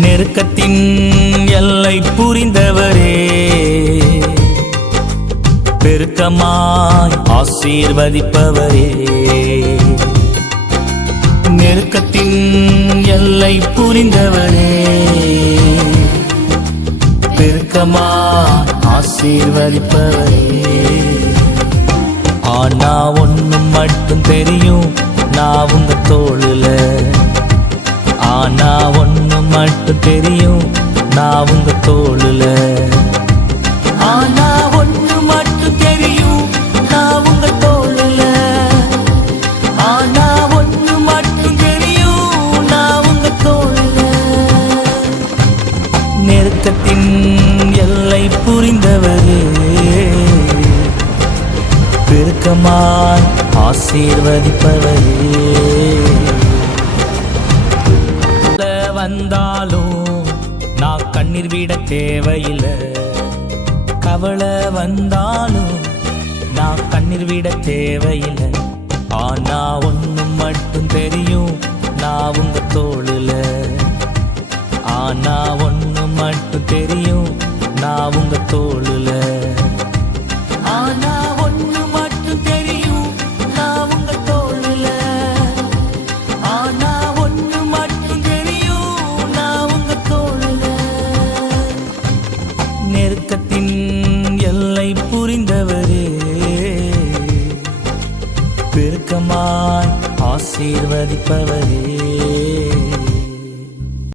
நெருக்கத்தின் எல்லை புரிந்தவரே. பெருக்கமாய் ஆசீர்வதிப்பவரே. நெருக்கத்தின் எல்லை புரிந்தவரே. பெருக்கமாய் ஆசீர்வதிப்பவரே. ஆனா ஒன்னும் மட்டும் தெரியும் நான் உங்க தோளுல. ஆனா ஒண்ணு மட்டும் தெரியும் நான் உங்க தோளுல. ஆனா ஒண்ணு மட்டும் தெரியும் நான் உங்க தோளுல. ஆனா ஒண்ணு மட்டும் தெரியும் நான் உங்க தோளுல. நெருக்கத்தின் எல்லை புரிந்தவரே பெருக்கமாய் ஆசீர்வதிப்பவரே. வந்தாலும் நான் கண்ணீர் விட தேவையில்லை. கவலை வந்தாலும் நான் கண்ணீர் விட தேவையில்லை. ஆனா ஒண்ணும் மட்டும் தெரியும் நான் உங்க தோளுல. ஆனா ஒண்ணு மட்டும் தெரியும் நான் உங்க தோளுல. ஆனா பெருக்கமாய் ஆசீர்வதிப்பவரே.